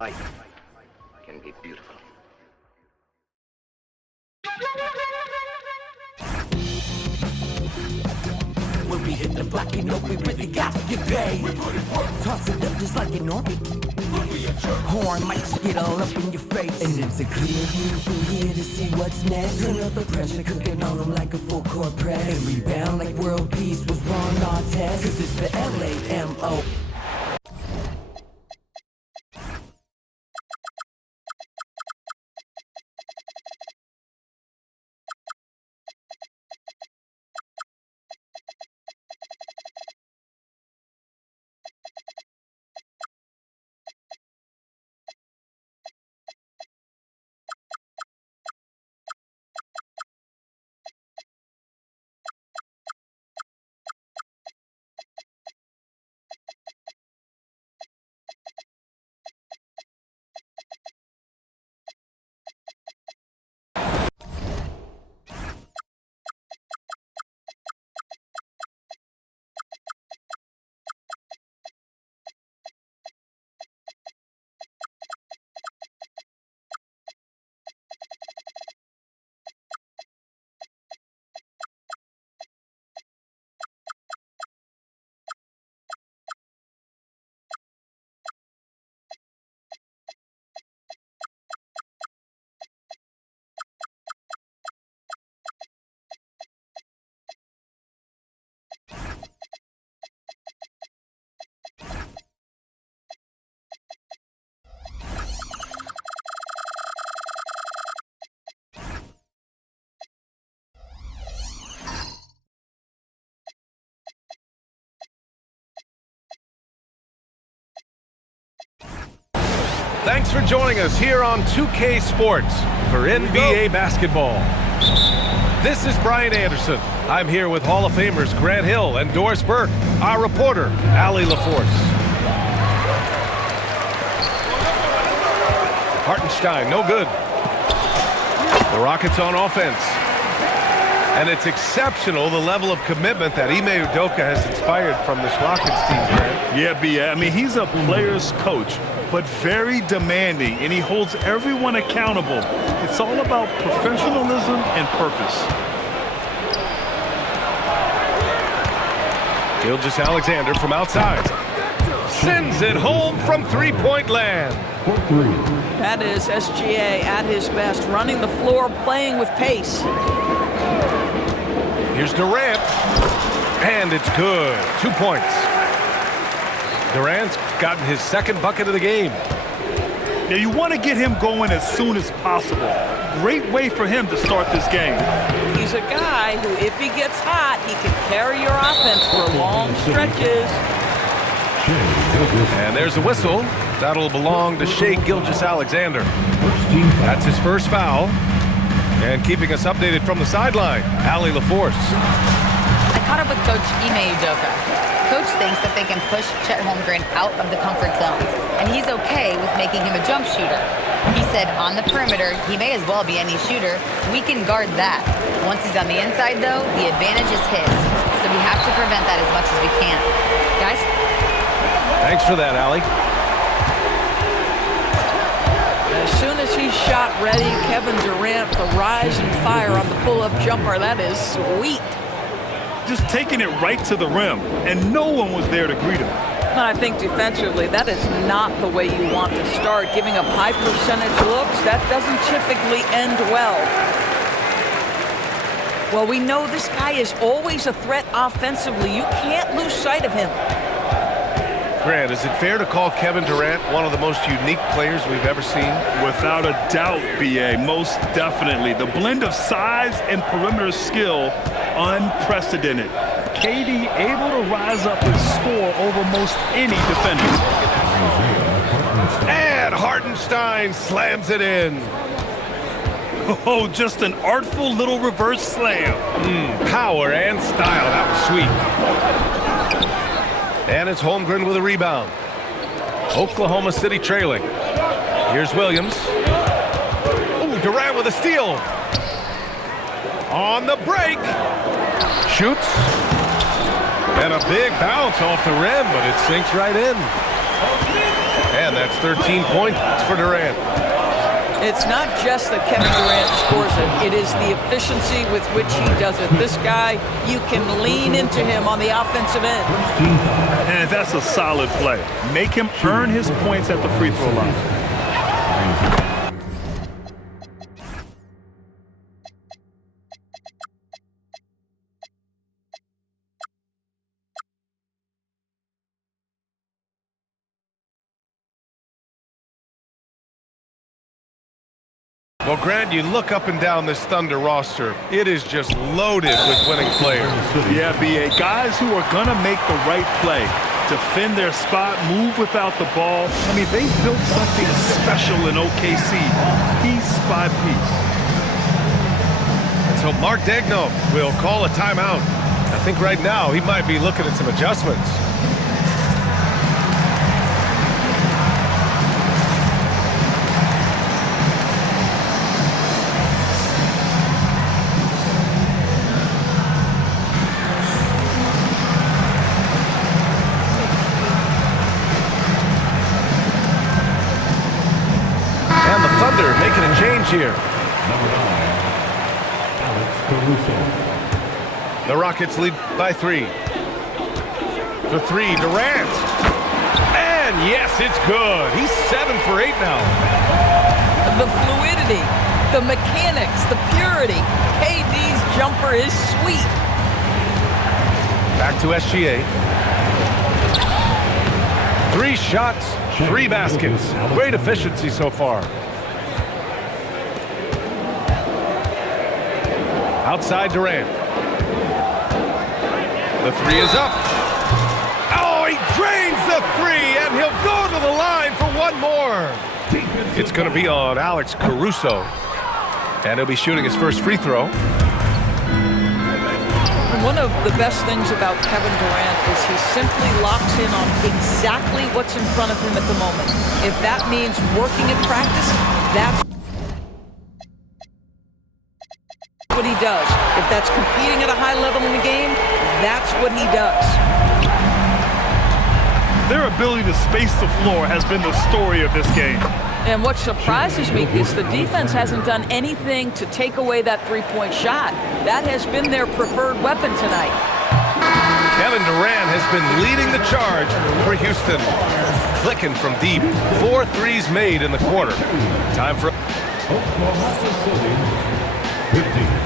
Life can be beautiful. When we hit the block, you know we really got to get paid. We put it work. Toss it up just like you know. Horn mics get all up in your face. And it's a clear view from here to see what's next. Turn up the pressure, cooking on them like a full court press. And rebound like world peace was wrong on test. Cause it's the LAMO. Thanks for joining us here on 2K Sports for NBA basketball. This is Brian Anderson. I'm here with Hall of Famers Grant Hill and Doris Burke, our reporter, Allie LaForce. Hartenstein, no good. The Rockets on offense. And it's exceptional, the level of commitment that Ime Udoka has inspired from this Rockets team, Grant. Yeah, B.A. I mean, he's a player's coach, but very demanding, and he holds everyone accountable. It's all about professionalism and purpose. Gilgeous-Alexander from outside. Sends it home from three-point land. That is SGA at his best, running the floor, playing with pace. Here's Durant, and it's good. 2 points. Durant's gotten his second bucket of the game. Now, you want to get him going as soon as possible. Great way for him to start this game. He's a guy who, if he gets hot, he can carry your offense for long stretches. And there's a whistle. That'll belong to Shai Gilgeous-Alexander. That's his first foul. And keeping us updated from the sideline, Allie LaForce. I caught up with Coach Ime Udoka. Coach thinks that they can push Chet Holmgren out of the comfort zones, and he's okay with making him a jump shooter. He said on the perimeter, he may as well be any shooter. We can guard that. Once he's on the inside, though, the advantage is his. So we have to prevent that as much as we can. Guys? Thanks for that, Allie. As soon as he's shot ready, Kevin Durant, the rise and fire on the pull-up jumper. That is sweet. Just taking it right to the rim, and no one was there to greet him. And I think defensively, that is not the way you want to start. Giving up high percentage looks, that doesn't typically end well. Well, we know this guy is always a threat offensively. You can't lose sight of him. Grant, is it fair to call Kevin Durant one of the most unique players we've ever seen? Without a doubt, B.A., most definitely. The blend of size and perimeter skill, unprecedented. KD able to rise up and score over most any defender. And Hartenstein slams it in. Oh, just an artful little reverse slam. Power and style. That was sweet. And it's Holmgren with a rebound. Oklahoma City trailing. Here's Williams. Ooh, Durant with a steal. On the break. Shoots. And a big bounce off the rim, but it sinks right in. And And that's 13 points for Durant. It's not just that Kevin Durant scores it. It is the efficiency with which he does it. This guy, you can lean into him on the offensive end. And that's a solid play. Make him earn his points at the free throw line. Well, Grant, you look up and down this Thunder roster. It is just loaded with winning players. Yeah, B.A. Guys who are going to make the right play, defend their spot, move without the ball. I mean, they've built something special in OKC, piece by piece. And so Mark Daigneault will call a timeout. I think right now he might be looking at some adjustments. Making a change here. The Rockets lead by 3. For 3, Durant. And yes, it's good. He's 7 for 8 now. The fluidity, the mechanics, the purity. KD's jumper is sweet. Back to SGA. 3 shots, 3 baskets. Great efficiency so far. Outside Durant. The 3 is up. Oh, he drains the 3, and he'll go to the line for one more. It's going to be on Alex Caruso, and he'll be shooting his first free throw. One of the best things about Kevin Durant is he simply locks in on exactly what's in front of him at the moment. If that means working in practice, that's what he does. If that's competing at a high level in the game, that's what he does. Their ability to space the floor has been the story of this game. And what surprises me is the defense hasn't done anything to take away that three-point shot. That has been their preferred weapon tonight. Kevin Durant has been leading the charge for Houston. Clicking from deep. 4 threes made in the quarter. Time for Oklahoma City. 15.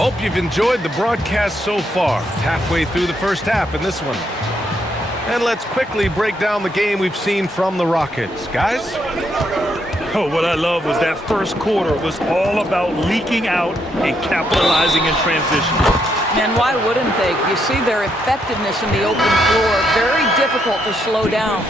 Hope you've enjoyed the broadcast so far. Halfway through the first half in this one. And let's quickly break down the game we've seen from the Rockets. Guys? Oh, what I love was that first quarter was all about leaking out and capitalizing in transition. And why wouldn't they? You see their effectiveness in the open floor. Very difficult to slow down.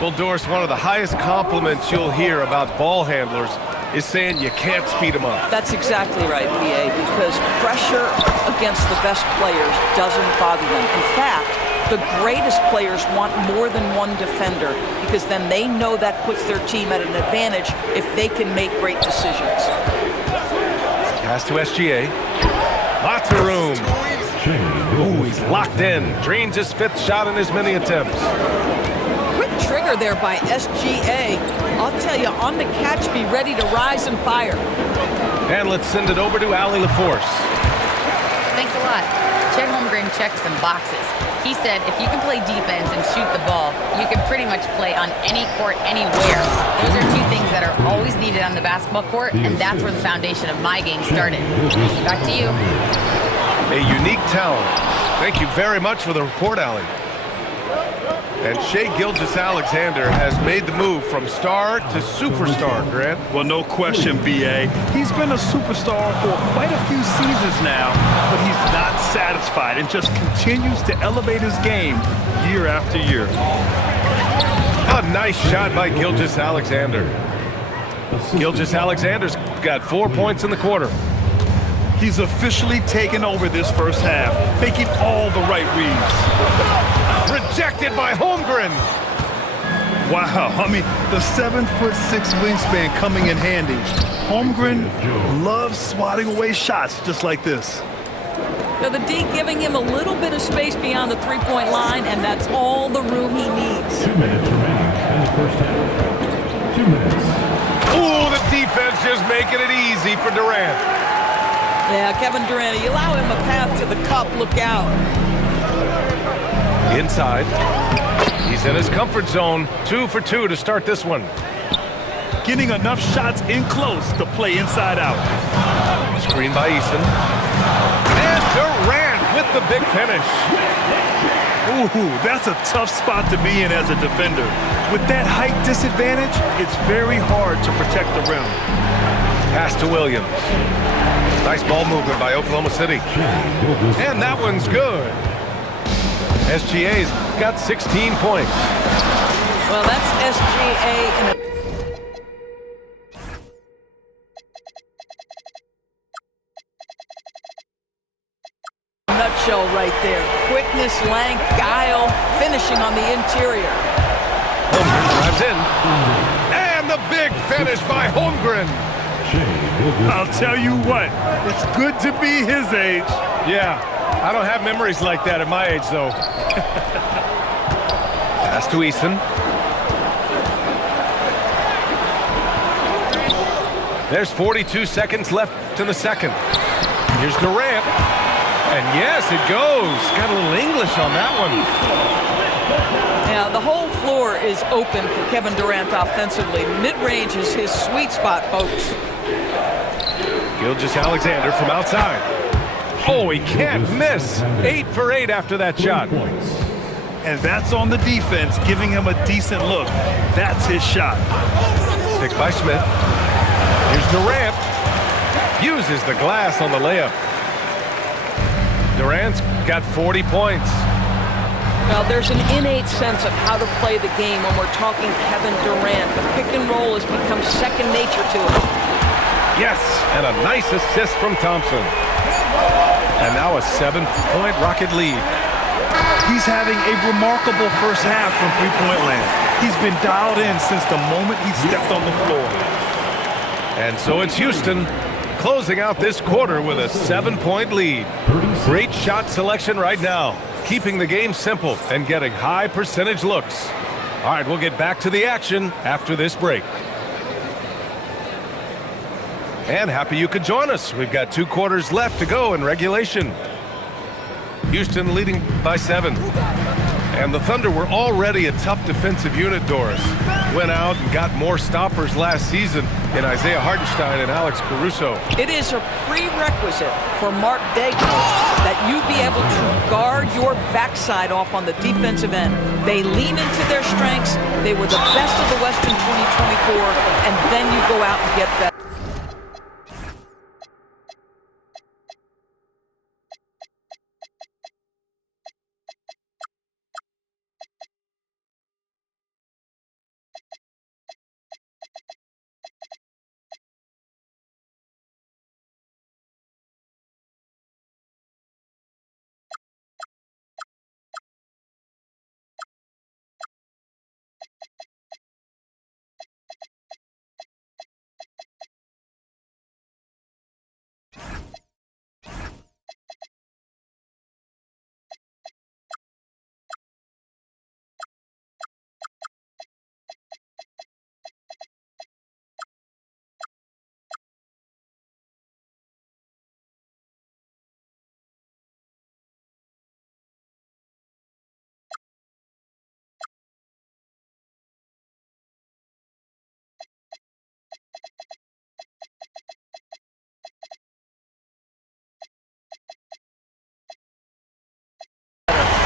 Well, Doris, one of the highest compliments you'll hear about ball handlers is saying you can't speed them up. That's exactly right, B.A., because pressure against the best players doesn't bother them. In fact, the greatest players want more than one defender because then they know that puts their team at an advantage if they can make great decisions. Pass to SGA. Lots of room. Ooh, he's locked in. Drains his 5th shot in as many attempts. Quick trigger there by SGA. I'll tell you, on the catch, be ready to rise and fire. And let's send it over to Allie LaForce. Thanks a lot. Chet Holmgren checked some boxes. He said if you can play defense and shoot the ball, you can pretty much play on any court, anywhere. Those are 2 things that are always needed on the basketball court, and that's where the foundation of my game started. Back to you. A unique talent. Thank you very much for the report, Allie. And Shai Gilgeous-Alexander has made the move from star to superstar, Grant. Well, no question, B.A. He's been a superstar for quite a few seasons now, but he's not satisfied and just continues to elevate his game year after year. A nice shot by Gilgeous-Alexander. Gilgeous-Alexander's got 4 points in the quarter. He's officially taken over this first half, making all the right reads. Rejected by Holmgren. Wow, I mean, the 7'6" wingspan coming in handy. Holmgren loves swatting away shots just like this. Now the D giving him a little bit of space beyond the three-point line, and that's all the room he needs. 2 minutes remaining in the first half. 2 minutes. Ooh, the defense just making it easy for Durant. Yeah, Kevin Durant, you allow him a path to the cup, look out. Inside. He's in his comfort zone. 2 for 2 to start this one. Getting enough shots in close to play inside out. Screen by Easton. And Durant with the big finish. Ooh, that's a tough spot to be in as a defender. With that height disadvantage, it's very hard to protect the rim. Pass to Williams. Nice ball movement by Oklahoma City. And that one's good. SGA's got 16 points. Well, that's SGA in a nutshell right there. Quickness, length, guile, finishing on the interior. Holmgren drives in. And the big finish by Holmgren. I'll tell you what, it's good to be his age. Yeah, I don't have memories like that at my age, though. Pass to Easton. There's 42 seconds left in the second. Here's Durant. And yes, it goes. Got a little English on that one. Now, the whole floor is open for Kevin Durant offensively. Mid-range is his sweet spot, folks. Gilgeous-Alexander from outside. Oh, he can't miss. 8 for 8 after that shot. And that's on the defense, giving him a decent look. That's his shot. Picked by Smith. Here's Durant. Uses the glass on the layup. Durant's got 40 points. Well, there's an innate sense of how to play the game when we're talking Kevin Durant. The pick and roll has become second nature to him. Yes, and a nice assist from Thompson. And now a 7-point Rocket lead. He's having a remarkable first half from three-point land. He's been dialed in since the moment he stepped on the floor. And so it's Houston closing out this quarter with a 7-point lead. Great shot selection right now, keeping the game simple and getting high percentage looks. All right, we'll get back to the action after this break. And happy you could join us. We've got 2 quarters left to go in regulation. Houston leading by 7. And the Thunder were already a tough defensive unit, Doris. Went out and got more stoppers last season in Isaiah Hartenstein and Alex Caruso. It is a prerequisite for Mark Daigneault that you be able to guard your backside off on the defensive end. They lean into their strengths. They were the best of the West in 2024, and then you go out and get that.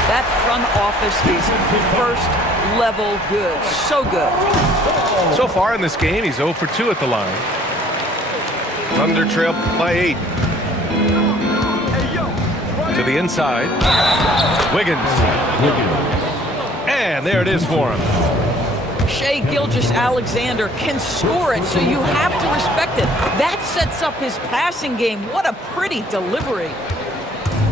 That front office is first level good. So good. So far in this game, he's 0 for 2 at the line. Thunder trail by 8. To the inside. Wiggins. And there it is for him. Shai Gilgeous-Alexander can score it, so you have to respect it. That sets up his passing game. What a pretty delivery.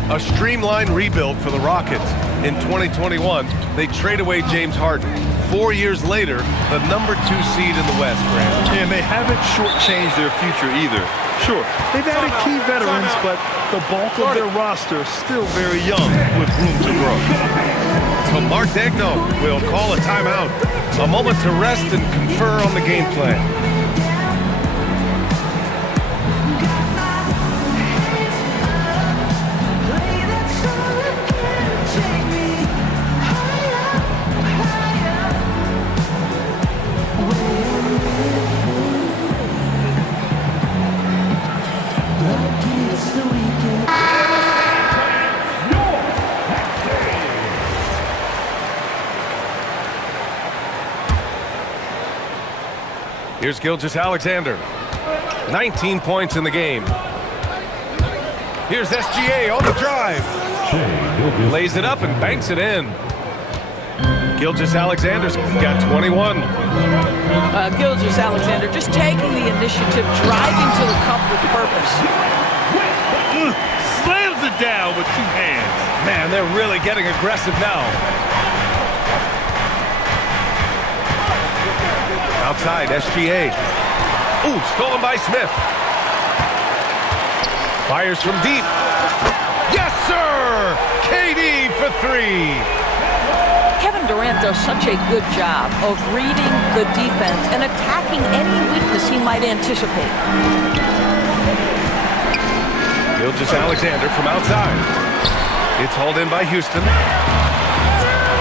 A streamlined rebuild for the Rockets. In 2021, they trade away James Harden, 4 years later, the number 2 seed in the West, Grant. And they haven't shortchanged their future either. Sure, they've added key veterans, but the bulk of their roster still very young with room to grow. So Mark Degno will call a timeout. A moment to rest and confer on the game plan. Here's Gilgeous-Alexander. 19 points in the game. Here's SGA on the drive. Lays it up and banks it in. Gilgeous-Alexander's got 21. Gilgeous-Alexander just taking the initiative, driving to the cup with purpose. Slams it down with 2 hands. Man, they're really getting aggressive now. Outside, SGA. Ooh, stolen by Smith. Fires from deep. Yes, sir! KD for 3. Kevin Durant does such a good job of reading the defense and attacking any weakness he might anticipate. Gilgeous-Alexander from outside. It's hauled in by Houston.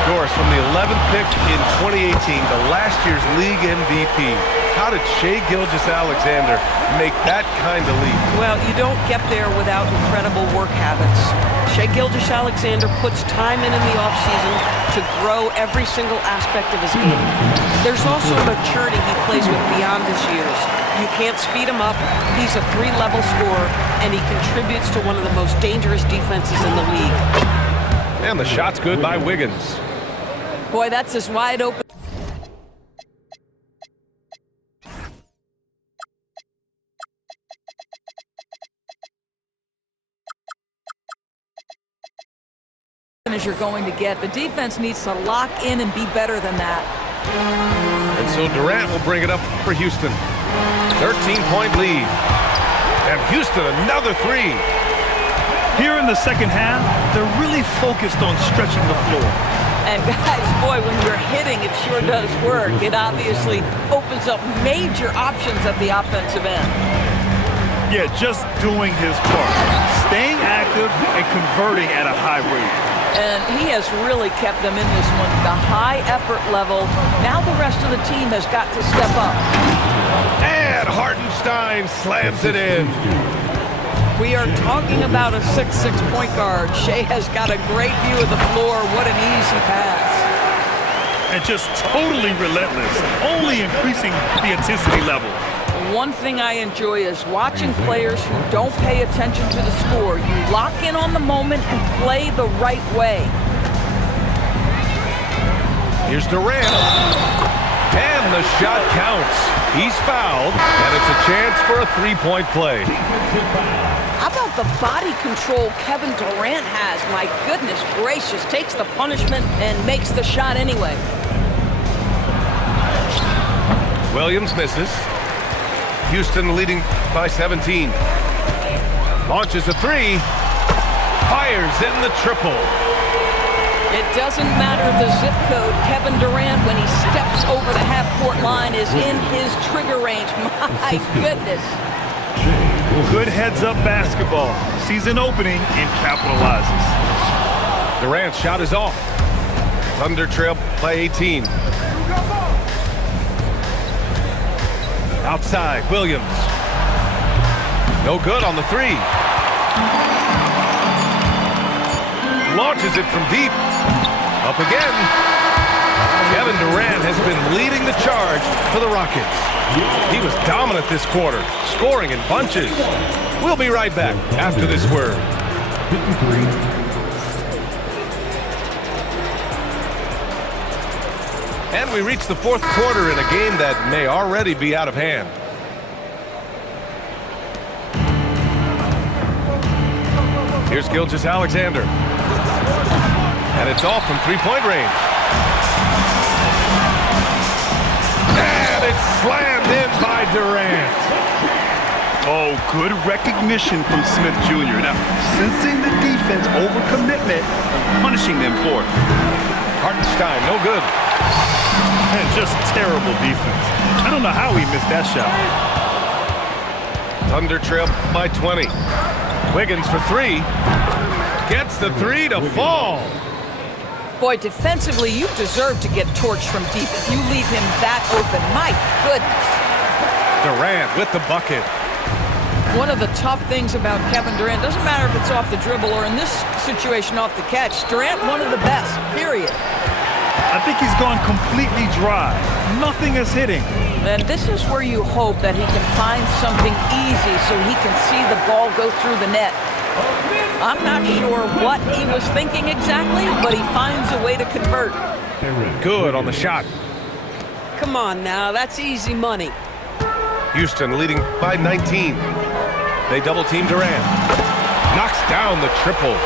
Doris from the 11th pick in 2018, the last year's league MVP. How did Shai Gilgeous-Alexander make that kind of leap? Well, you don't get there without incredible work habits. Shai Gilgeous-Alexander puts time in the offseason to grow every single aspect of his game. There's also a maturity he plays with beyond his years. You can't speed him up. He's a 3-level scorer, and he contributes to one of the most dangerous defenses in the league. And the shot's good by Wiggins. Boy, that's as wide open as you're going to get. The defense needs to lock in and be better than that. And so Durant will bring it up for Houston. 13-point lead. And Houston, another 3. Here in the second half, they're really focused on stretching the floor. And guys, boy, when you're hitting, it sure does work. It obviously opens up major options at the offensive end. Yeah, just doing his part. Staying active and converting at a high rate. And he has really kept them in this one. The high effort level. Now the rest of the team has got to step up. And Hartenstein slams it in. We are talking about a 6'6" point guard. Shai has got a great view of the floor. What an easy pass. And just totally relentless, only increasing the intensity level. One thing I enjoy is watching players who don't pay attention to the score. You lock in on the moment and play the right way. Here's Durant. And the shot counts. He's fouled, and it's a chance for a 3-point play. How about the body control Kevin Durant has? My goodness gracious, takes the punishment and makes the shot anyway. Williams misses. Houston leading by 17. Launches a 3. Fires in the triple. It doesn't matter the zip code. Kevin Durant, when he steps over the half-court line, is in his trigger range. My goodness. Good heads-up basketball. Season opening and capitalizes. Durant's shot is off. Thunder trail by 18. Outside, Williams. No good on the 3. Launches it from deep. Up again. Kevin Durant has been leading the charge for the Rockets. He was dominant this quarter, scoring in bunches. We'll be right back after this word. 53. And we reach the 4th quarter in a game that may already be out of hand. Here's Gilgeous-Alexander. And it's off from 3-point range. it's slammed in by Durant. Oh, good recognition from Smith Jr. Now, sensing the defense overcommitment and punishing them for it. Hartenstein, no good. And just terrible defense. I don't know how he missed that shot. Thunder trail by 20. Wiggins for three. Gets the three to fall. Boy, defensively, you deserve to get torched from deep if you leave him that open. My goodness. Durant with the bucket. One of the tough things about Kevin Durant, doesn't matter if it's off the dribble or in this situation off the catch, Durant, one of the best, period. I think he's gone completely dry. Nothing is hitting. And this is where you hope that he can find something easy so he can see the ball go through the net. I'm not sure what he was thinking exactly, but he finds a way to convert. Good on the shot. Come on now, that's easy money. Houston leading by 19. They double team Durant. Knocks down the triple.